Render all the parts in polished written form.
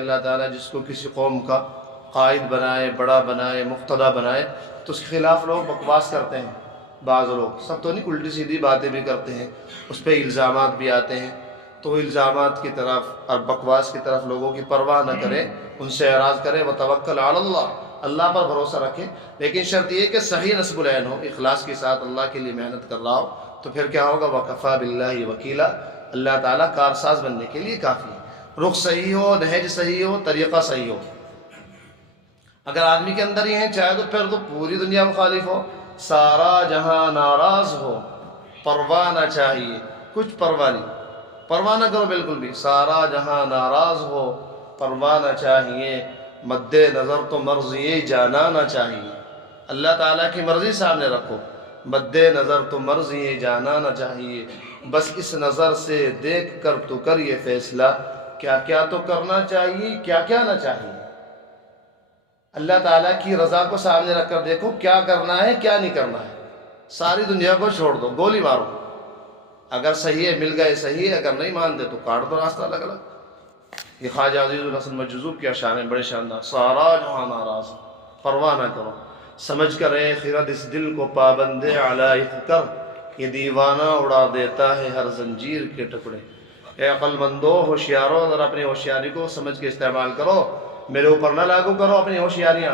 اللہ تعالیٰ جس کو کسی قوم کا قائد بنائے، بڑا بنائے، مقتدی بنائے تو اس کے خلاف لوگ بکواس کرتے ہیں. بعض لوگ، سب تو نہیں، الٹی سیدھی باتیں بھی کرتے ہیں، اس پہ الزامات بھی آتے ہیں. تو الزامات کی طرف اور بکواس کی طرف لوگوں کی پرواہ نہ کرے، ان سے اعراض کرے. وتوکل علی اللہ، اللہ پر بھروسہ رکھے. لیکن شرط یہ کہ صحیح نصب العین ہو، اخلاص کے ساتھ اللہ کے لیے محنت کر رہا ہو. تو پھر کیا ہوگا؟ وکفیٰ باللہ وکیلا، اللہ تعالیٰ کارساز بننے کے لیے کافی ہے. رخ صحیح ہو، نہج صحیح ہو، طریقہ صحیح ہو. اگر آدمی کے اندر یہ ہے چاہے تو پھر تو پوری دنیا مخالف ہو، سارا جہاں ناراض ہو، پرواہ نہ چاہیے، کچھ پرواہ نہیں، پرواہ نہ کرو بالکل بھی. سارا جہاں ناراض ہو، پرواہ نہ چاہیے، مد نظر تو مرضی جانا نہ چاہیے. اللہ تعالیٰ کی مرضی سامنے رکھو، مد نظر تو مرضی جانا نہ چاہیے. بس اس نظر سے دیکھ کر تو کر یہ فیصلہ، کیا کیا تو کرنا چاہیے، کیا کیا نہ چاہیے. اللہ تعالیٰ کی رضا کو سامنے رکھ کر دیکھو کیا کرنا ہے، کیا نہیں کرنا ہے. ساری دنیا کو چھوڑ دو، گولی مارو. اگر صحیح ہے مل گئے صحیح ہے، اگر نہیں مانتے تو کاٹ دو راستہ الگ الگ. یہ خواجہ عزیز الحسن مجذوب کیا شان ہے، بڑے شاندار. سارا جہاں ناراض، پرواہ نہ کرو، سمجھ کر اے خرد اس دل کو پابند علائق کر، یہ دیوانہ اڑا دیتا ہے ہر زنجیر کے ٹکڑے. اے عقل مندو، ہوشیارو، ذرا اپنی ہوشیاری کو سمجھ کے استعمال کرو. میرے اوپر نہ لاگو کرو اپنی ہوشیاریاں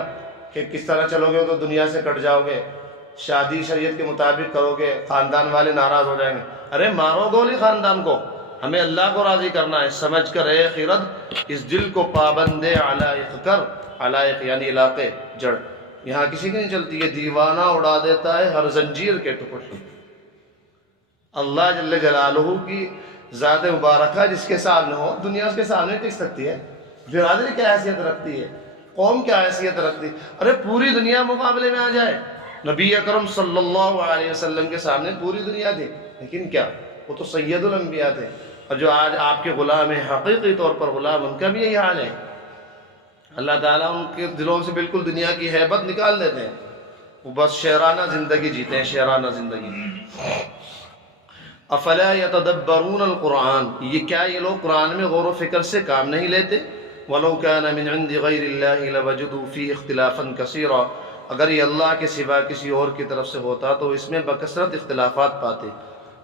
کہ کس طرح چلو گے تو دنیا سے کٹ جاؤ گے، شادی شریعت کے مطابق کرو گے خاندان والے ناراض ہو جائیں گے. ارے مارو گولی خاندان کو، ہمیں اللہ کو راضی کرنا ہے. سمجھ کر اے خرد اس دل کو پابند علائق کر، علائق یعنی علاقے، جڑ، یہاں کسی کی نہیں چلتی. یہ دیوانہ اڑا دیتا ہے ہر زنجیر کے ٹکڑے. اللہ جل جلالہ کی ذات مبارکہ جس کے سامنے ہو، دنیا اس کے سامنے ٹک سکتی ہے. برادری کیا حیثیت رکھتی ہے، قوم کیا حیثیت رکھتی ہے. ارے پوری دنیا مقابلے میں آ جائے. نبی اکرم صلی اللہ علیہ وسلم کے سامنے پوری دنیا تھی، لیکن کیا، وہ تو سید الانبیاء تھے. اور جو آج آپ کے غلام ہیں، حقیقی طور پر غلام، ان کا بھی یہی حال ہے. اللہ تعالیٰ ان کے دلوں سے بالکل دنیا کی ہیبت نکال دیتے ہیں. وہ بس شعرانہ زندگی جیتے ہیں، شعرانہ زندگی. افلا یتدبرون القرآن، یہ کیا یہ لوگ قرآن میں غور و فکر سے کام نہیں لیتے؟ وَلَوْ كَانَ مِنْ عِنْدِ غَيْرِ اللَّهِ لَوَجَدُوا فِيهِ اخْتِلَافًا كَثِيرًا، اگر یہ اللہ کے سوا کسی اور کی طرف سے ہوتا تو اس میں بکثرت اختلافات پاتے.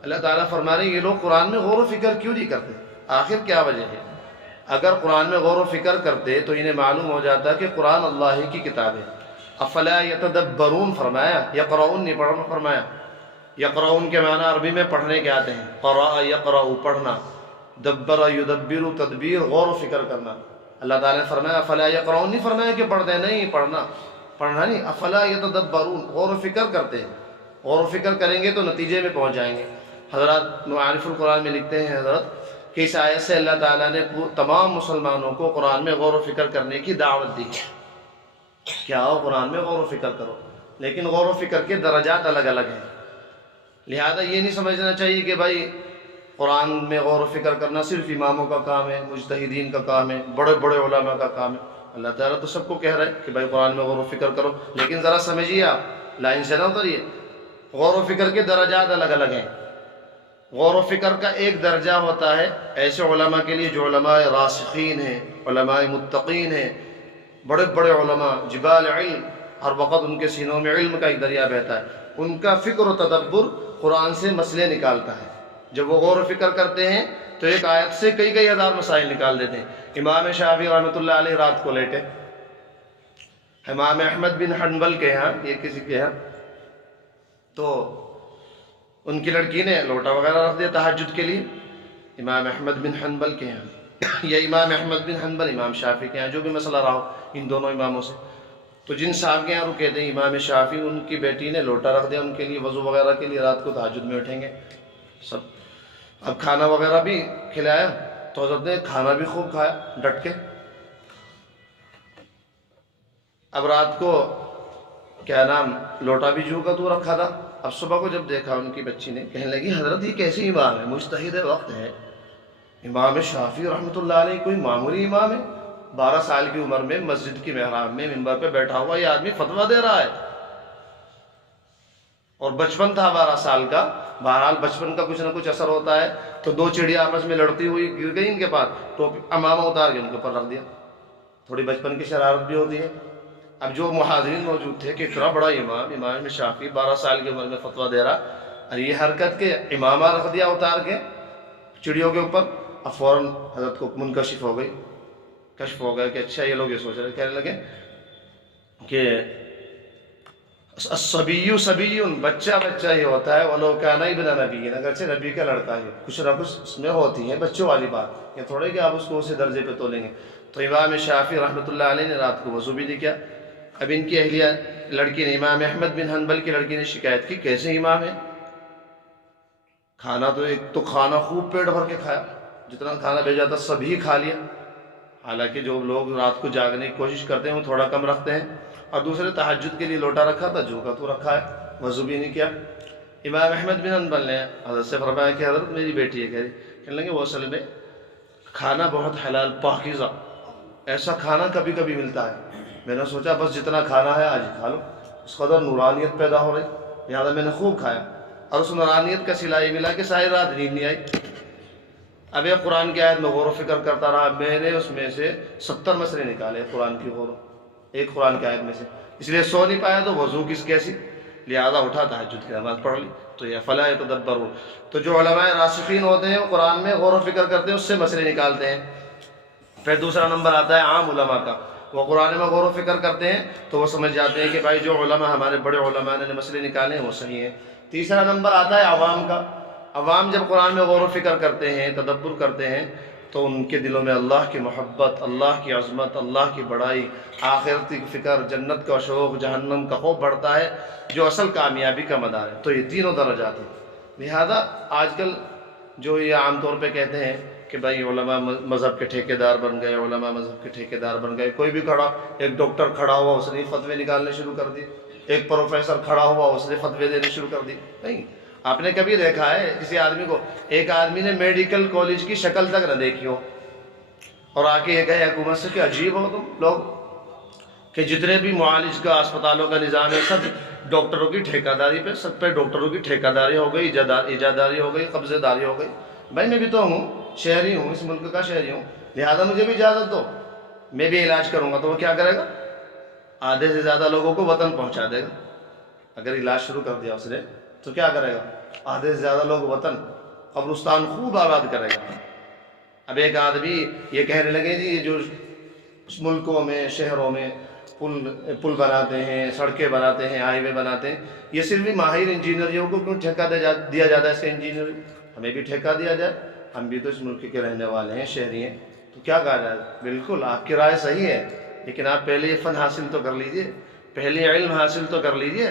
اللہ تعالیٰ فرما رہے ہیں یہ لوگ قرآن میں غور و فکر کیوں نہیں کرتے؟ آخر کیا وجہ ہے؟ اگر قرآن میں غور و فکر کرتے تو انہیں معلوم ہو جاتا کہ قرآن اللہ کی کتاب ہے. افلا یتدبرون فرمایا، یقرؤون نہیں پڑھنا فرمایا. یقرؤون کے معنی عربی میں پڑھنے کے آتے ہیں. قرأ یقرأ پڑھنا، دبر یدبر تدبیر غور و فکر کرنا. اللہ تعالیٰ نے فرمایا افلا یقرؤون، نہیں فرمایا کہ پڑھتے نہیں، پڑھنا نہیں. افلا یتدبرون، غور و فکر کرتے ہیں. غور و فکر کریں گے تو نتیجے میں پہنچ جائیں گے. حضرات معارف القرآن میں لکھتے ہیں حضرت کہ اس آیت سے اللہ تعالیٰ نے تمام مسلمانوں کو قرآن میں غور و فکر کرنے کی دعوت دی. کیا ہو قرآن میں غور و فکر کرو، لیکن غور و فکر کے درجات الگ الگ ہیں. لہذا یہ نہیں سمجھنا چاہیے کہ بھائی قرآن میں غور و فکر کرنا صرف اماموں کا کام ہے، مجتہدین کا کام ہے، بڑے بڑے علماء کا کام ہے. اللہ تعالیٰ تو سب کو کہہ رہا ہے کہ بھائی قرآن میں غور و فکر کرو، لیکن ذرا سمجھیے، آپ لائن سے نہ اتریے. غور و فکر کے درجات الگ الگ ہیں. غور و فکر کا ایک درجہ ہوتا ہے ایسے علماء کے لیے جو علماء راسخین ہیں، علماء متقین ہیں، بڑے بڑے علماء، جبال علم، ہر وقت ان کے سینوں میں علم کا ایک دریا بہتا ہے. ان کا فکر و تدبر قرآن سے مسئلے نکالتا ہے. جب وہ غور و فکر کرتے ہیں تو ایک آیت سے کئی ہزار مسائل نکال دیتے ہیں. امام شافعی رحمۃ اللہ علیہ رات کو لیٹے، امام احمد بن حنبل کے یہاں، یہ کسی کے یہاں، تو ان کی لڑکی نے لوٹا وغیرہ رکھ دیا تہجد کے لیے. امام احمد بن حنبل کے یہاں یا امام احمد بن حنبل امام شافعی کے یہاں، جو بھی مسئلہ رہا ہو ان دونوں اماموں سے، تو جن صاحب کے یہاں رکے تھے امام شافعی، ان کی بیٹی نے لوٹا رکھ دیا ان کے لیے وضو وغیرہ کے لیے. رات کو تہجد میں اٹھیں گے سب. اب کھانا وغیرہ بھی کھلایا تو حضرت نے کھانا بھی خوب کھایا ڈٹ کے. اب رات کو کیا نام لوٹا بھی جو کا تو رکھا تھا. اب صبح کو جب دیکھا ان کی بچی نے، کہنے لگی حضرت یہ کیسی امام ہے، مجتہد وقت ہے. امام شافعی رحمۃ اللہ علیہ کوئی معمولی امام ہے؟ 12 سال کی عمر میں مسجد کی محراب میں منبر پہ بیٹھا ہوا یہ آدمی فتویٰ دے رہا ہے. اور بچپن تھا 12 سال کا. بہرحال بچپن کا کچھ نہ کچھ اثر ہوتا ہے. تو 2 چڑیا آپس میں لڑتی ہوئی گر گئی ان کے پاس، تو امامہ اتار کے ان کے اوپر رکھ دیا. تھوڑی بچپن کی شرارت بھی ہوتی ہے۔ اب جو محاضرین موجود تھے کہ اتنا بڑا امام شافعی 12 سال کی عمر میں فتویٰ دے رہا، اور یہ حرکت کے امامہ رکھ دیا اتار کے چڑیوں کے اوپر، اب فوراً حضرت کو منکشف ہو گئی، کشف ہو گیا کہ اچھا یہ لوگ یہ سوچ رہے، کہنے لگے کہ الصبی صبی، بچہ بچہ ہی ہوتا ہے، ولو کان ابن نبی، اگرچہ نبی کا لڑکا ہے، کچھ نہ کچھ اس میں ہوتی ہے بچوں والی بات، یہ تھوڑے کہ آپ اس کو اسی درجے پہ تولیں گے۔ تو امام شافعی رحمۃ اللہ علیہ نے رات کو وضو بھی نہیں کیا۔ اب ان کی اہلیہ لڑکی نے، امام احمد بن حنبل کی لڑکی نے شکایت کی، کیسے امام ہے، کھانا تو ایک تو کھانا خوب پیٹ بھر کے کھایا، جتنا کھانا بھیجا تھا سبھی کھا لیا، حالانکہ جو لوگ رات کو جاگنے کی کوشش کرتے ہیں وہ تھوڑا کم رکھتے ہیں، اور دوسرے تہجد کے لیے لوٹا رکھا تھا، جو کا تو رکھا ہے، وضو بھی نہیں کیا۔ امام احمد بن حنبل نے حضرت سے فرمایا کہ حضرت میری بیٹی ہے، کہنے لگے وہ اصل میں کھانا بہت حلال پاکیزہ، ایسا کھانا کبھی کبھی ملتا ہے، میں نے سوچا بس جتنا کھانا ہے آج کھا لو، اس قدر نورانیت پیدا ہو رہی، لہٰذا میں نے خوب کھایا، اور اس نورانیت کا صلہ یہ ملا کہ ساری رات نیند نہیں آئی۔ اب ایک قرآن کی آیت میں غور و فکر کرتا رہا، میں نے اس میں سے 70 مسئلے نکالے قرآن کی ایک قرآن کی آیت میں سے، اس لیے سو نہیں پایا تو وضو کیسی، لہذا اٹھا تہجد کی نماز پڑھ لی۔ تو یہ فلا یتدبرون، تو جو علماء راسخین ہوتے ہیں وہ قرآن میں غور و فکر کرتے ہیں، اس سے مسئلے نکالتے ہیں۔ پھر دوسرا نمبر آتا ہے عام علماء کا، وہ قرآن میں غور و فکر کرتے ہیں تو وہ سمجھ جاتے ہیں کہ بھائی جو علماء ہمارے بڑے علماء نے مسئلے نکالے ہیں وہ صحیح ہیں۔ تیسرا نمبر آتا ہے عوام کا، عوام جب قرآن میں غور و فکر کرتے ہیں، تدبر کرتے ہیں، تو ان کے دلوں میں اللہ کی محبت، اللہ کی عظمت، اللہ کی بڑائی، آخرت کی فکر، جنت کا شوق، جہنم کا خوف بڑھتا ہے، جو اصل کامیابی کا مدار ہے۔ تو یہ تینوں درجات ہیں۔ لہذا آج کل جو یہ عام طور پہ کہتے ہیں کہ بھائی علماء مذہب کے ٹھیکیدار بن گئے، علماء مذہب کے ٹھیکیدار بن گئے، کوئی بھی کھڑا، ایک ڈاکٹر کھڑا ہوا اس نے فتوے نکالنے شروع کر دیے، ایک پروفیسر کھڑا ہوا اس نے فتوے دینے شروع کر دی۔ نہیں، آپ نے کبھی دیکھا ہے کسی آدمی کو، ایک آدمی نے میڈیکل کالج کی شکل تک نہ دیکھی ہو اور آ کے یہ کہے حکومت سے کہ عجیب ہو تم لوگ کہ جتنے بھی معالج کا اسپتالوں کا نظام ہے سب ڈاکٹروں کی ٹھیکہ داری پہ، سب پہ ڈاکٹروں کی ٹھیکہ داری ہو گئی، ایجاداری ہو گئی، قبضے داری ہو گئی۔ بھائی میں بھی تو ہوں، شہری ہوں، اس ملک کا شہری ہوں، لہذا مجھے بھی اجازت دو، میں بھی علاج کروں گا۔ تو وہ کیا کرے گا؟ آدھے سے زیادہ لوگوں کو وطن پہنچا دے گا۔ اگر علاج شروع کر دیا اس نے تو کیا کرے گا؟ آدھے سے زیادہ لوگ وطن، قبرستان خوب آباد کرے گا۔ اب ایک آدمی یہ کہنے لگے جی یہ جو ملکوں میں، شہروں میں پل بناتے ہیں، سڑکیں بناتے ہیں، ہائی وے بناتے ہیں، یہ صرف ماہر انجینئروں کو کیوں ٹھیکہ دیا جاتا ہے اس کا انجینئر؟ ہمیں بھی ٹھیکہ دیا جائے، ہم بھی تو اس ملک کے رہنے والے ہیں، شہری ہیں۔ تو کیا کہا جائے؟ بالکل آپ کی رائے صحیح ہے، لیکن آپ پہلے یہ فن حاصل تو کر لیجئے، پہلے علم حاصل تو کر لیجئے۔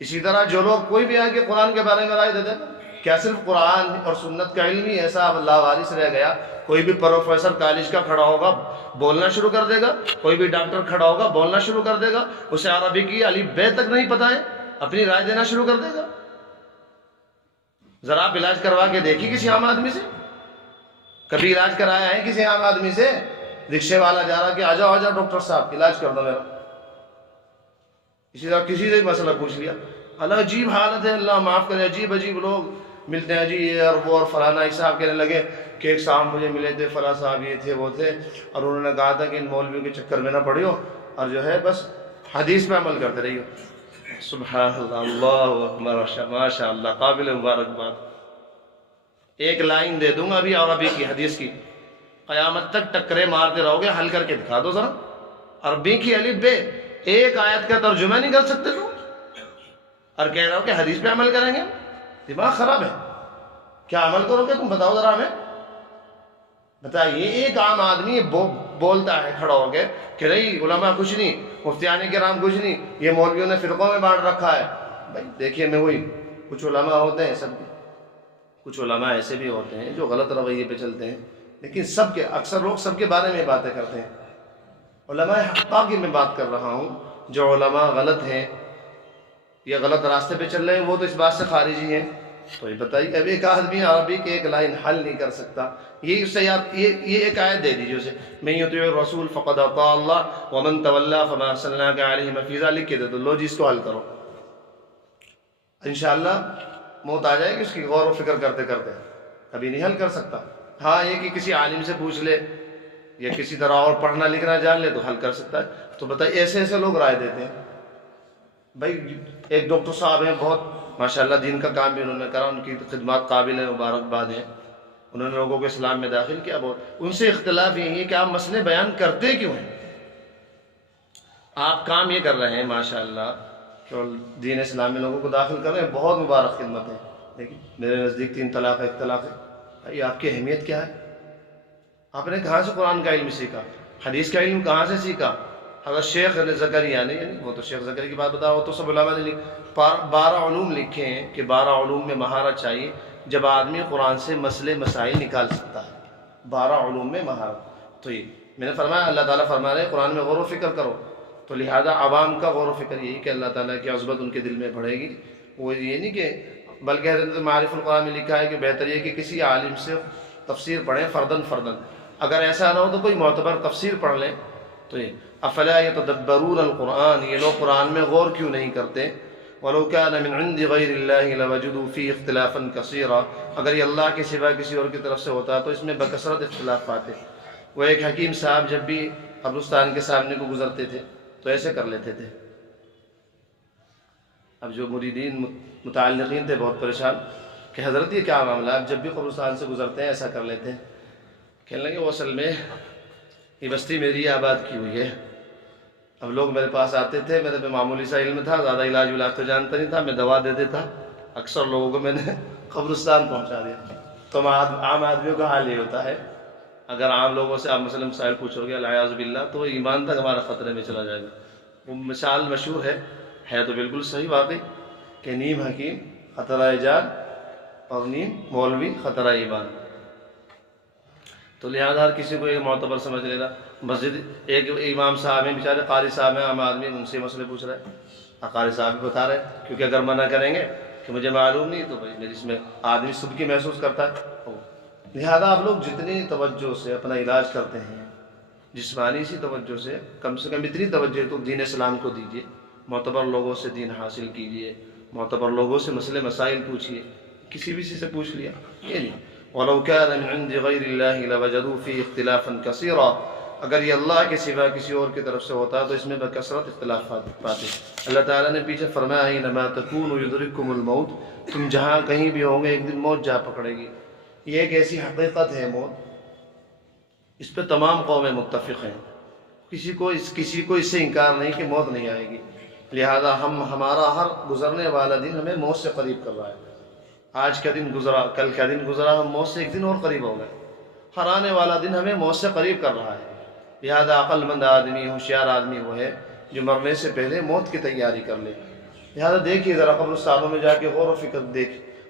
اسی طرح جو لوگ کوئی بھی آ کے قرآن کے بارے میں رائے دے دے، کیا صرف قرآن اور سنت کا علم ہی ایسا اللہ وارث رہ گیا؟ کوئی بھی پروفیسر کالج کا کھڑا ہوگا بولنا شروع کر دے گا، کوئی بھی ڈاکٹر کھڑا ہوگا بولنا شروع کر دے گا، اسے عربی کی الف بے تک نہیں پتہ ہے، اپنی رائے دینا شروع کر دے گا۔ ذرا آپ علاج کروا کے دیکھیے کسی عام آدمی سے، کبھی علاج کرایا ہے کسی عام آدمی سے؟ رکشے والا جا رہا کہ آ جاؤ ڈاکٹر صاحب علاج کر دو میرا، اسی طرح کسی سے مسئلہ پوچھ لیا، اللہ عجیب حالت ہے، اللہ معاف کرے، عجیب عجیب لوگ ملتے ہیں جی، یہ اور وہ اور فلانا۔ صاحب کہنے لگے کہ ایک صاحب مجھے ملے تھے، فلاں صاحب یہ تھے وہ تھے، اور انہوں نے کہا تھا کہ ان مولویوں کے چکر میں نہ پڑیو اور جو ہے بس حدیث پہ عمل کرتے رہیو۔ سبحان اللہ، اللہ اکبر، ماشاء اللہ، قابل مبارکباد۔ ایک لائن دے دوں گا ابھی عربی کی، حدیث کی، قیامت تک ٹکرے مارتے رہو گے، حل کر کے دکھا دو ذرا۔ عربی کی الف بے، ایک آیت کا ترجمہ نہیں کر سکتے تم، اور کہہ رہا ہو کہ حدیث پہ عمل کریں گے؟ دماغ خراب ہے کیا؟ عمل کرو گے تم؟ بتاؤ ذرا ہمیں، بتائیے۔ ایک عام آدمی بولتا ہے کھڑا ہو کے کہ نہیں علماء کچھ نہیں، مفتیان کرام کچھ نہیں، یہ مولویوں نے فرقوں میں بانٹ رکھا ہے۔ بھائی دیکھیے میں وہی، کچھ علماء ہوتے ہیں سب کے، کچھ علماء ایسے بھی ہوتے ہیں جو غلط رویے پہ چلتے ہیں، لیکن سب کے، اکثر لوگ سب کے بارے میں باتیں کرتے ہیں۔ علماء حقا کی میں بات کر رہا ہوں، جو علماء غلط ہیں یا غلط راستے پہ چل رہے ہیں وہ تو اس بات سے خارجی ہیں۔ تو یہ بتائیے، اب ایک آدمی عربی کے ایک لائن حل نہیں کر سکتا، یہ اس سے یہ ایک آیت دے دیجیے اسے، من یطیع الرسول فقد اطاع اللہ ومن تولی فما ارسلناک علیہم حفیظا، لکھ کے دے دو، لو جی اس کو حل کرو، انشاءاللہ موت آ جائے گی اس کی غور و فکر کرتے کرتے، کبھی نہیں حل کر سکتا۔ ہاں یہ کہ کسی عالم سے پوچھ لے یا کسی طرح اور پڑھنا لکھنا جان لے تو حل کر سکتا ہے. تو بتائیے ایسے ایسے لوگ رائے دیتے ہیں. بھائی ایک ڈاکٹر صاحب ہیں بہت ماشاءاللہ دین کا کام بھی انہوں نے کرا، ان کی خدمات قابل ہیں، مبارکباد ہیں، انہوں نے لوگوں کو اسلام میں داخل کیا. بہت ان سے اختلاف یہی ہے کہ آپ مسئلے بیان کرتے کیوں ہیں؟ آپ کام یہ کر رہے ہیں ماشاءاللہ کہ دین اسلام میں لوگوں کو داخل کر رہے ہیں، بہت مبارک خدمت ہے، لیکن میرے نزدیک 3 طلاق ہے، 1 طلاق ہے. بھائی آپ کی اہمیت کیا ہے؟ آپ نے کہاں سے قرآن کا علم سیکھا؟ حدیث کا علم کہاں سے سیکھا؟ اگر شیخ زکریا نے، یعنی وہ تو شیخ زکریا کی بات بتا، وہ تو سب علماء نے 12 علوم لکھے ہیں کہ 12 علوم میں مہارت چاہیے جب آدمی قرآن سے مسئلے مسائل نکال سکتا ہے. 12 علوم میں مہارت. تو یہ میں نے فرمایا، اللہ تعالیٰ فرما رہے ہیں قرآن میں غور و فکر کرو. تو لہذا عوام کا غور و فکر یہی کہ اللہ تعالیٰ کی عظمت ان کے دل میں بڑھے گی. وہ یہ نہیں کہ، بلکہ حضرت معارف القرآن میں لکھا ہے کہ بہتر یہ کہ کسی عالم سے تفسیر پڑھیں فردن فردن. اگر ایسا نہ ہو تو کوئی معتبر تفسیر پڑھ لیں. تو یہ افلا یتدبرون القرآن، یہ لوگ قرآن میں غور کیوں نہیں کرتے؟ ولو كان من عند غیر اللہ لوجدوا فيه اختلافا کثیرا، اگر یہ اللہ کے سوا کسی اور کی طرف سے ہوتا تو اس میں بکثرت اختلاف پاتے. وہ ایک حکیم صاحب جب بھی قبرستان کے سامنے کو گزرتے تھے تو ایسے کر لیتے تھے. اب جو مریدین متعلقین تھے بہت پریشان کہ حضرت یہ کیا معاملہ، اب جب بھی قبرستان سے گزرتے ہیں ایسا کر لیتے ہیں. کہنے لگے وہ اصل میں یہ بستی میری آباد کی ہوئی ہے. اب لوگ میرے پاس آتے تھے، میرے پہ معمولی سا علم تھا، زیادہ علاج ولاج تو جانتا نہیں تھا، میں دوا دے دیتا، اکثر لوگوں کو میں نے قبرستان پہنچا دیا. تو عام آدمیوں کا حال یہ ہوتا ہے، اگر عام لوگوں سے آپ مسئلہ مسائل پوچھو گے العیاذ باللہ تو ایمان تک ہمارا خطرے میں چلا جائے گا. وہ مثال مشہور ہے تو بالکل صحیح واقعی کہ نیم حکیم خطرہ جان اور نیم مولوی خطرہ ایمان. تو لہذا ہر کسی کو یہ معتبر سمجھ لینا. مسجد ایک امام صاحب ہیں بیچارے، قاری صاحب ہیں، عام آدمی ان سے مسئلے پوچھ رہے ہیں، قاری صاحب بھی بتا رہے ہیں، کیونکہ اگر منع کریں گے کہ مجھے معلوم نہیں تو بھائی میری اس میں آدمی سبکی محسوس کرتا ہے. لہذا آپ لوگ جتنی توجہ سے اپنا علاج کرتے ہیں، جسمانی سی توجہ سے کم اتنی توجہ تو دین اسلام کو دیجیے. معتبر لوگوں سے دین حاصل کیجیے، معتبر لوگوں سے مسئلے مسائل پوچھیے. کسی بھی سے پوچھ لیا یہ نہیں. وَلَوْ كَانَ مِنْ عِنْدِ غَيْرِ اللَّهِ لَوَجَدُوا فِيهِ اخْتِلَافًا كَثِيرًا، اگر یہ اللہ کے سوا کسی اور کی طرف سے ہوتا تو اس میں بکثرت اختلافات پاتے. اللہ تعالیٰ نے پیچھے فرمایا اَيْنَمَا تَكُونُوا يُدْرِككُمُ الْمَوْتُ، تم جہاں کہیں بھی ہوں گے ایک دن موت جا پکڑے گی. یہ ایک ایسی حقیقت ہے موت، اس پہ تمام قومیں متفق ہیں. کسی کو اس سے انکار نہیں کہ موت نہیں آئے گی. لہذا ہمارا ہر گزرنے والا دن ہمیں موت سے قریب کر رہا ہے. آج کا دن گزرا، کل کا دن گزرا، ہم موت سے ایک دن اور قریب ہو گئے. ہر آنے والا دن ہمیں موت سے قریب کر رہا ہے. لہذا عقل مند آدمی، ہوشیار آدمی وہ ہے جو مرنے سے پہلے موت کی تیاری کر لے. لہذا دیکھیے ذرا قبرستانوں میں جا کے غور و فکر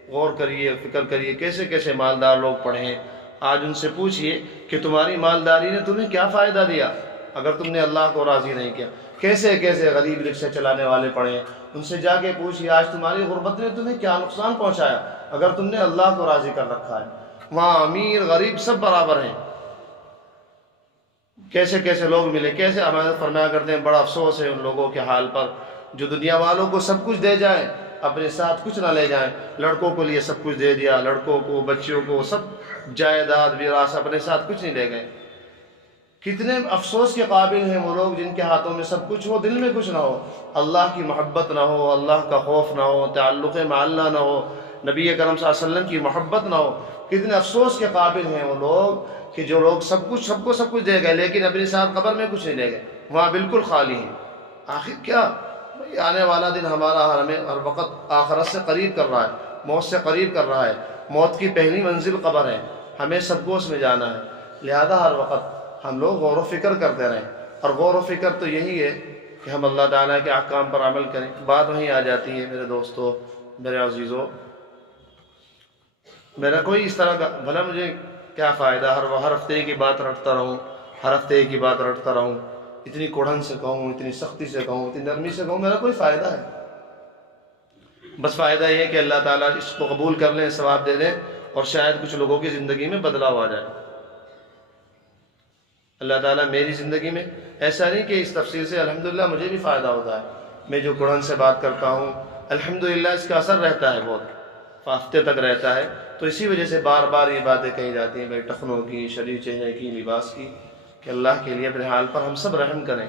غور کریے، فکر کریے کیسے کیسے مالدار لوگ پڑے ہیں. آج ان سے پوچھئے کہ تمہاری مالداری نے تمہیں کیا فائدہ دیا اگر تم نے اللہ کو راضی نہیں کیا. کیسے کیسے غریب رکشہ چلانے والے پڑے ہیں، ان سے جا کے پوچھئے آج تمہاری غربت نے تمہیں کیا نقصان پہنچایا اگر تم نے اللہ کو راضی کر رکھا ہے. وہاں امیر غریب سب برابر ہیں. کیسے کیسے لوگ ملے، کیسے ہمارے فرمایا کرتے ہیں بڑا افسوس ہے ان لوگوں کے حال پر جو دنیا والوں کو سب کچھ دے جائیں اپنے ساتھ کچھ نہ لے جائیں. لڑکوں کو لیے سب کچھ دے دیا، لڑکوں کو بچیوں کو سب جائیداد وراثت، اپنے ساتھ کچھ نہیں لے گئے. کتنے افسوس کے قابل ہیں وہ لوگ جن کے ہاتھوں میں سب کچھ ہو، دل میں کچھ نہ ہو، اللہ کی محبت نہ ہو، اللہ کا خوف نہ ہو، تعلق مع اللہ نہ ہو، نبی کرم صلی اللہ علیہ وسلم کی محبت نہ ہو. کتنے افسوس کے قابل ہیں وہ لوگ کہ جو لوگ سب کو سب کچھ دے گئے لیکن اپنے ساتھ قبر میں کچھ نہیں لے گئے، وہاں بالکل خالی ہیں. آخر کیا آنے والا دن ہمارا ہمیں ہر وقت آخرت سے قریب کر رہا ہے، موت سے قریب کر رہا ہے. موت کی پہلی منزل قبر ہے، ہمیں سب کو اس میں جانا ہے. لہذا ہر وقت ہم لوگ غور و فکر کرتے رہیں. اور غور و فکر تو یہی ہے کہ ہم اللہ تعالیٰ کے احکام پر عمل کریں. بات وہیں آ جاتی ہے میرے دوستو، میرے عزیزو، میرا کوئی اس طرح کا بھلا مجھے کیا فائدہ ہر ہفتے کی بات رٹتا رہوں، ہر ہفتے کی بات رٹتا رہوں، اتنی کوڑھن سے کہوں، اتنی سختی سے کہوں، اتنی نرمی سے کہوں، میرا کوئی فائدہ ہے؟ بس فائدہ یہ ہے کہ اللہ تعالیٰ اس کو قبول کر لیں، ثواب دے دیں اور شاید کچھ لوگوں کی زندگی میں بدلاؤ آ جائے. اللہ تعالیٰ میری زندگی میں ایسا نہیں کہ اس تفسیر سے الحمدللہ مجھے بھی فائدہ ہوتا ہے. میں جو قرآن سے بات کرتا ہوں الحمدللہ اس کا اثر رہتا ہے، بہت ہفتے تک رہتا ہے. تو اسی وجہ سے بار بار یہ باتیں کہی جاتی ہیں بھائی ٹخنوں کی، شریف چہرے کی، لباس کی، کہ اللہ کے لیے اپنے حال پر ہم سب رحم کریں۔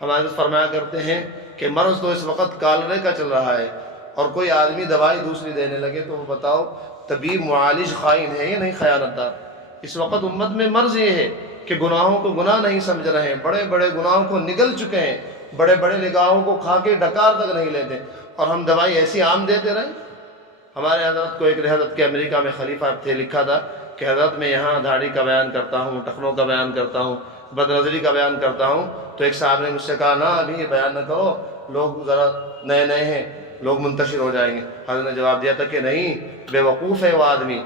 ہمارے حضرت فرمایا کرتے ہیں کہ مرض تو اس وقت کالرے کا چل رہا ہے، اور کوئی آدمی دوائی دوسری دینے لگے تو وہ بتاؤ طبیب معالج خائن ہے یا نہیں خیانت دار؟ اس وقت امت میں مرض یہ ہے کہ گناہوں کو گناہ نہیں سمجھ رہے ہیں، بڑے بڑے گناہوں کو نگل چکے ہیں، بڑے بڑے نگاہوں کو کھا کے ڈکار تک نہیں لیتے، اور ہم دوائی ایسی عام دیتے رہے۔ ہمارے حضرت کو ایک حضرت کے امریکہ میں خلیفہ تھے، لکھا تھا کہ حضرت میں یہاں داڑھی کا بیان کرتا ہوں، ٹخنوں کا بیان کرتا ہوں، بد نظری کا بیان کرتا ہوں، تو ایک صاحب نے مجھ سے کہا نا ابھی یہ بیان نہ کرو، لوگ ذرا نئے نئے ہیں، لوگ منتشر ہو جائیں گے۔ حضرت نے جواب دیا تھا کہ نہیں، بے وقوف ہے وہ آدمی،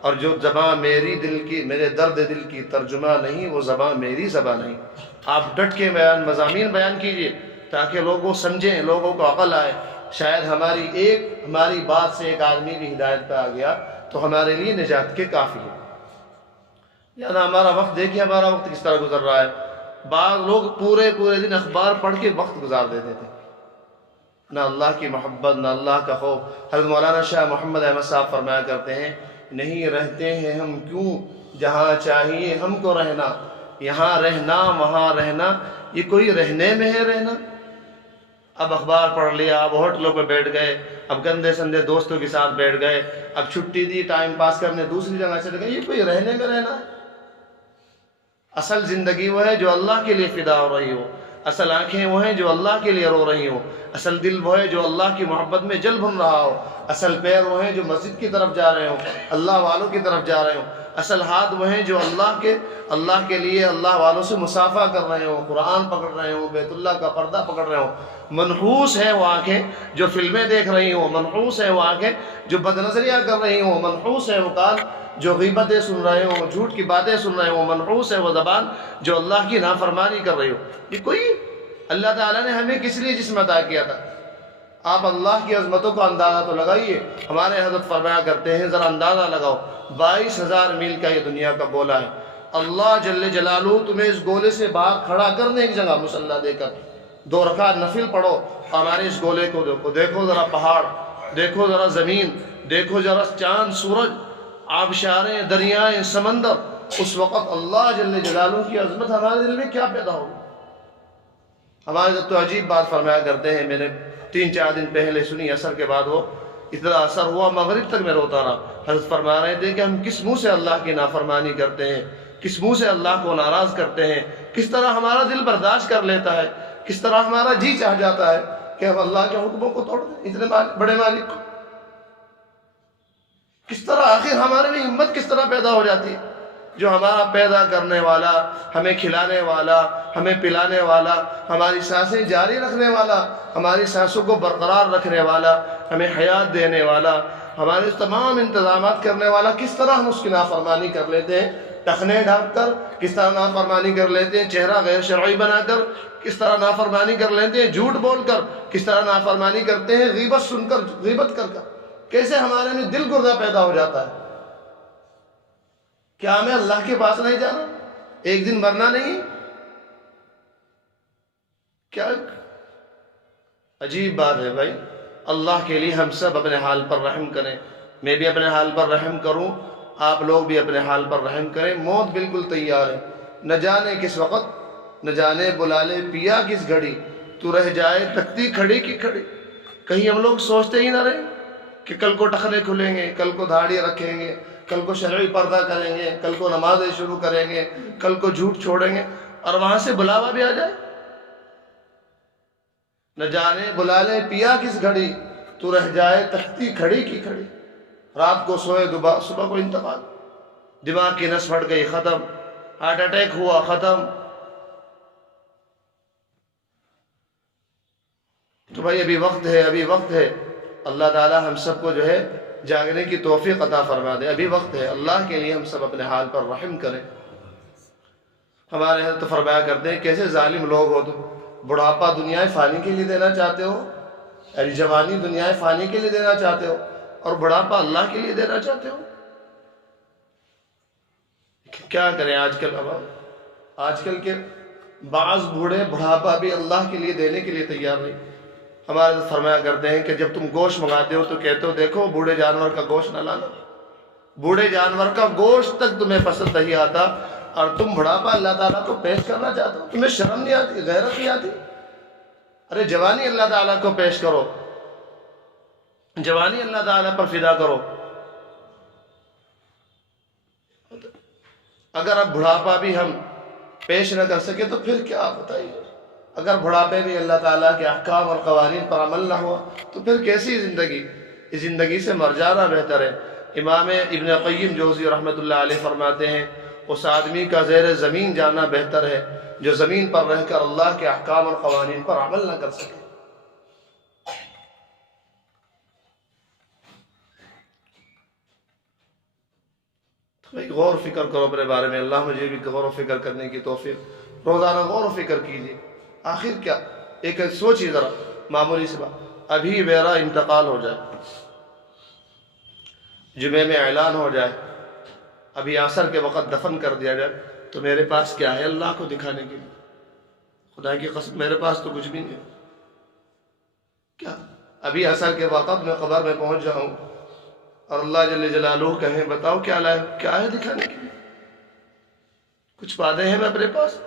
اور جو زباں میری دل کی، میرے درد دل کی ترجمہ نہیں، وہ زباں میری زباں نہیں۔ آپ ڈٹ کے مضامین بیان کیجئے تاکہ لوگوں سمجھیں، لوگوں کو عقل آئے۔ شاید ہماری بات سے ایک آدمی بھی ہدایت پہ آ گیا تو ہمارے لیے نجات کے کافی ہے۔ یعنی ہمارا وقت دیکھیے، ہمارا وقت کس طرح گزر رہا ہے۔ بعض لوگ پورے دن اخبار پڑھ کے وقت گزار دیتے تھے، نہ اللہ کی محبت نہ اللہ کا خوف۔ حضرت مولانا شاہ محمد احمد صاحب فرمایا کرتے ہیں، نہیں رہتے ہیں ہم کیوں جہاں چاہیے ہم کو رہنا، یہاں رہنا وہاں رہنا، یہ کوئی رہنے میں ہے رہنا؟ اب اخبار پڑھ لیا، اب ہوٹلوں پہ بیٹھ گئے، اب گندے سندے دوستوں کے ساتھ بیٹھ گئے، اب چھٹی دی ٹائم پاس کرنے دوسری جگہ چلے گئے، یہ کوئی رہنے میں رہنا ہے؟ اصل زندگی وہ ہے جو اللہ کے لیے فدا ہو رہی ہو، اصل آنکھیں وہ ہیں جو اللہ کے لیے رو رہی ہوں، اصل دل وہ ہے جو اللہ کی محبت میں جل بھن رہا ہو، اصل پیر وہ ہیں جو مسجد کی طرف جا رہے ہوں، اللہ والوں کی طرف جا رہے ہوں، اصل ہاتھ وہ ہیں جو اللہ کے لیے اللہ والوں سے مصافحہ کر رہے ہوں، قرآن پکڑ رہے ہوں، بیت اللہ کا پردہ پکڑ رہے ہوں۔ منحوس ہے وہ آنکھیں جو فلمیں دیکھ رہی ہوں، منحوس ہے وہ آنکھیں جو بد نظریاں کر رہی ہوں، منحوس ہے وہ کان جو غیبتیں سن رہے ہوں، جھوٹ کی باتیں سن رہے ہوں، منحوس ہے وہ زبان جو اللہ کی نافرمانی کر رہی ہو۔ یہ کوئی اللہ تعالیٰ نے ہمیں کس لیے جسم عطا کیا تھا؟ آپ اللہ کی عظمتوں کا اندازہ تو لگائیے۔ ہمارے حضرت فرمایا کرتے ہیں ذرا اندازہ لگاؤ، 22,000 میل کا یہ دنیا کا گولا ہے، اللہ جل جلالہ تمہیں اس گولے سے باہر کھڑا کرنے ایک جگہ مصلی دے کر 2 رکعت نفل پڑھو، ہمارے اس گولے کو دیکھو ذرا، پہاڑ دیکھو ذرا، زمین دیکھو ذرا، چاند سورج، آبشاریں، دریائیں، سمندر، اس وقت اللہ جل جلالہ کی عظمت ہمارے دل میں کیا پیدا ہوگی؟ ہمارے حضرت تو عجیب بات فرمایا کرتے ہیں، میں نے 3-4 دن پہلے سنی، عصر کے بعد وہ اتنا اثر ہوا، مغرب تک میں روتا رہا۔ حضرت فرما رہے تھے کہ ہم کس منہ سے اللہ کی نافرمانی کرتے ہیں، کس منہ سے اللہ کو ناراض کرتے ہیں، کس طرح ہمارا دل برداشت کر لیتا ہے، کس طرح ہمارا جی چاہ جاتا ہے کہ ہم اللہ کے حکموں کو توڑ دیں، اتنے بڑے مالک کو۔ کس طرح آخر ہمارے میں ہمت کس طرح پیدا ہو جاتی ہے؟ جو ہمارا پیدا کرنے والا، ہمیں کھلانے والا، ہمیں پلانے والا، ہماری سانسیں جاری رکھنے والا، ہماری سانسوں کو برقرار رکھنے والا، ہمیں حیات دینے والا، ہمارے تمام انتظامات کرنے والا، کس طرح ہم اس کی نافرمانی کر لیتے ہیں؟ ٹخنے ڈھانپ کر کس طرح نافرمانی کر لیتے ہیں، چہرہ غیر شرعی بنا کر کس طرح نافرمانی کر لیتے ہیں، جھوٹ بول کر کس طرح نافرمانی کرتے ہیں، غیبت سن کر، غیبت کر کر کیسے ہمارے میں دل گردہ پیدا ہو جاتا ہے۔ کیا ہمیں اللہ کے پاس نہیں جانا؟ ایک دن مرنا نہیں؟ کیا عجیب بات ہے بھائی۔ اللہ کے لیے ہم سب اپنے حال پر رحم کریں، میں بھی اپنے حال پر رحم کروں، آپ لوگ بھی اپنے حال پر رحم کریں۔ موت بالکل تیار ہے، نہ جانے کس وقت، نہ جانے بلا لے پیا کس گھڑی، تو رہ جائے تکتی کھڑی کی کھڑی۔ کہیں ہم لوگ سوچتے ہی نہ رہے کہ کل کو ٹخنے کھلیں گے، کل کو دھاڑی رکھیں گے، کل کو شرعی پردہ کریں گے، کل کو نمازیں شروع کریں گے، کل کو جھوٹ چھوڑیں گے، اور وہاں سے بلاوا بھی آ جائے۔ نہ جانے بلا لے پیا کس گھڑی، تو رہ جائے تختی کھڑی کی کھڑی۔ رات کو سوئے صبح کو انتقال، دماغ کی نس پھٹ گئی، ختم، ہارٹ اٹیک ہوا، ختم۔ تو بھائی ابھی وقت ہے، ابھی وقت ہے، اللہ تعالی ہم سب کو جو ہے جاگنے کی توفیق عطا فرما دے۔ ابھی وقت ہے، اللہ کے لیے ہم سب اپنے حال پر رحم کریں۔ ہمارے حضرت فرمایا کرتے ہیں کیسے ظالم لوگ ہو تم، بڑھاپا دنیا فانی کے لیے دینا چاہتے ہو، یعنی جوانی دنیا فانی کے لیے دینا چاہتے ہو، اور بڑھاپا اللہ کے لیے دینا چاہتے ہو۔ کیا کریں آج کل؟ اب آج کل کے بعض بوڑھے بڑھاپا بھی اللہ کے لیے دینے کے لیے تیار نہیں۔ ہمارے فرمایا کرتے ہیں کہ جب تم گوشت منگاتے ہو تو کہتے ہو دیکھو بوڑھے جانور کا گوشت نہ لانا، بوڑھے جانور کا گوشت تک تمہیں پسند نہیں آتا، اور تم بڑھاپا اللہ تعالیٰ کو پیش کرنا چاہتے ہو، تمہیں شرم نہیں آتی، غیرت نہیں آتی؟ ارے جوانی اللہ تعالیٰ کو پیش کرو، جوانی اللہ تعالیٰ پر فدا کرو۔ اگر اب بڑھاپا بھی ہم پیش نہ کر سکے تو پھر کیا بتائیے؟ اگر بڑھاپے بھی اللہ تعالیٰ کے احکام اور قوانین پر عمل نہ ہوا تو پھر کیسی زندگی؟ اس زندگی سے مر جانا بہتر ہے۔ امام ابن قیم جوزی رحمۃ اللہ علیہ فرماتے ہیں اس آدمی کا زیر زمین جانا بہتر ہے جو زمین پر رہ کر اللہ کے احکام اور قوانین پر عمل نہ کر سکے۔ غور و فکر کرو اپنے بارے میں، اللہ مجھے بھی غور و فکر کرنے کی توفیق، روزانہ غور و فکر کیجیے۔ آخر کیا ایک سوچیے ذرا، معمولی سی بات، ابھی میرا انتقال ہو جائے، جمعے میں اعلان ہو جائے، ابھی عصر کے وقت دفن کر دیا جائے، تو میرے پاس کیا ہے اللہ کو دکھانے کے لیے؟ خدا کی قسم میرے پاس تو کچھ بھی نہیں ہے۔ کیا ابھی عصر کے وقت میں قبر میں پہنچ جاؤں اور اللہ جل جلالہ کہیں بتاؤ کیا لائے، کیا ہے دکھانے کے لیے؟ کچھ وعدے ہیں میں اپنے پاس؟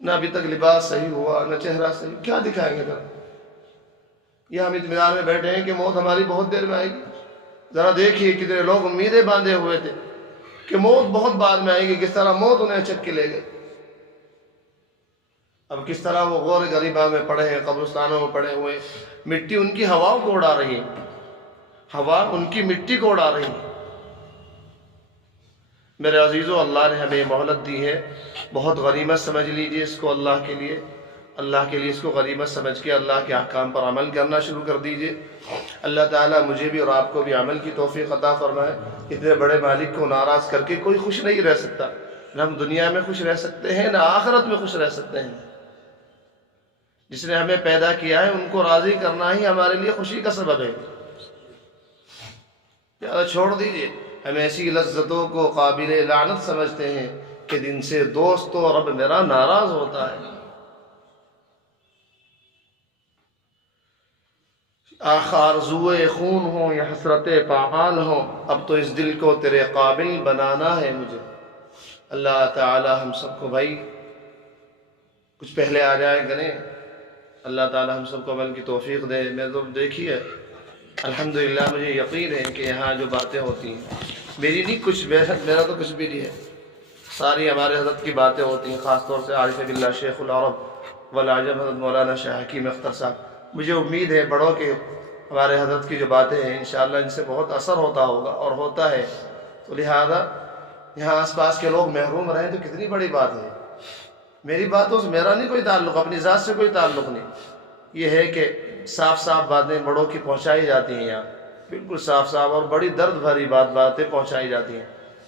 نہ ابھی تک لباس صحیح ہوا، نہ چہرہ صحیح، کیا دکھائیں گے ذرا؟ یہ ہم اطمینان میں بیٹھے ہیں کہ موت ہماری بہت دیر میں آئے گی۔ ذرا دیکھیے کتنے لوگ امیدیں باندھے ہوئے تھے کہ موت بہت بعد میں آئے گی، کس طرح موت انہیں اچک کے لے گئے۔ اب کس طرح وہ غور غریبہ میں پڑے ہیں، قبرستانوں میں پڑے ہوئے، مٹی ان کی ہواؤں کو اڑا رہی ہے، ہوا ان کی مٹی کو اڑا رہی ہے۔ میرے عزیزو، اللہ نے ہمیں مہلت دی ہے، بہت غنیمت سمجھ لیجئے اس کو، اللہ کے لیے اس کو غنیمت سمجھ کے اللہ کے احکام پر عمل کرنا شروع کر دیجئے۔ اللہ تعالیٰ مجھے بھی اور آپ کو بھی عمل کی توفیق عطا فرمائے۔ اتنے بڑے مالک کو ناراض کر کے کوئی خوش نہیں رہ سکتا، نہ ہم دنیا میں خوش رہ سکتے ہیں نہ آخرت میں خوش رہ سکتے ہیں۔ جس نے ہمیں پیدا کیا ہے ان کو راضی کرنا ہی ہمارے لیے خوشی کا سبب ہے۔ چھوڑ دیجئے، ہم ایسی لذتوں کو قابل لعنت سمجھتے ہیں کہ جن سے دوست تو رب میرا ناراض ہوتا ہے۔ آرزوئے خون ہو یا حسرت پامال ہو، اب تو اس دل کو تیرے قابل بنانا ہے مجھے۔ اللہ تعالی ہم سب کو بھائی کچھ پہلے آ جائے گنے، اللہ تعالی ہم سب کو عمل کی توفیق دے۔ میں تو دیکھیے الحمدللہ مجھے یقین ہے کہ یہاں جو باتیں ہوتی ہیں میری نہیں، کچھ میرا تو کچھ بھی نہیں ہے، ساری ہمارے حضرت کی باتیں ہوتی ہیں، خاص طور سے عارف باللہ شیخ العرب والعجم حضرت مولانا شاہ حکیم اختر صاحب۔ مجھے امید ہے بڑوں کے ہمارے حضرت کی جو باتیں ہیں انشاءاللہ ان سے بہت اثر ہوتا ہوگا اور ہوتا ہے، تو لہذا یہاں آس پاس کے لوگ محروم رہیں تو کتنی بڑی بات ہے۔ میری باتوں سے میرا نہیں کوئی تعلق، اپنی ذات سے کوئی تعلق نہیں، یہ ہے کہ صاف صاف باتیں بڑوں کی پہنچائی جاتی ہیں، یہاں بالکل صاف صاف اور بڑی درد بھری باتیں پہنچائی جاتی ہیں۔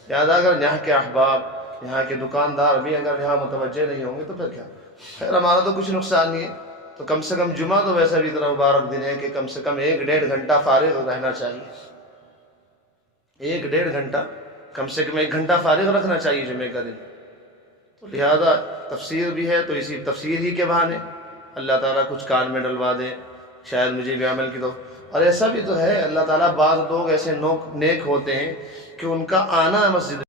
لہٰذا اگر یہاں کے احباب، یہاں کے دکاندار بھی اگر یہاں متوجہ نہیں ہوں گے تو پھر کیا؟ خیر ہمارا تو کچھ نقصان نہیں ہے، تو کم سے کم جمعہ تو ویسا بھی اتنا مبارک دن ہے کہ کم سے کم 1-1.5 گھنٹہ فارغ رہنا چاہیے، 1-1.5 گھنٹہ، کم سے کم 1 گھنٹہ فارغ رکھنا چاہیے جمعے کا دن۔ تو لہذا تفسیر بھی ہے تو اسی تفسیر ہی کے بہانے اللہ تعالیٰ کچھ کان میں ڈلوا دے، شاید مجھے بھی عمل کی تو۔ اور ایسا بھی تو ہے اللہ تعالیٰ بعض لوگ ایسے نیک ہوتے ہیں کہ ان کا آنا مسجد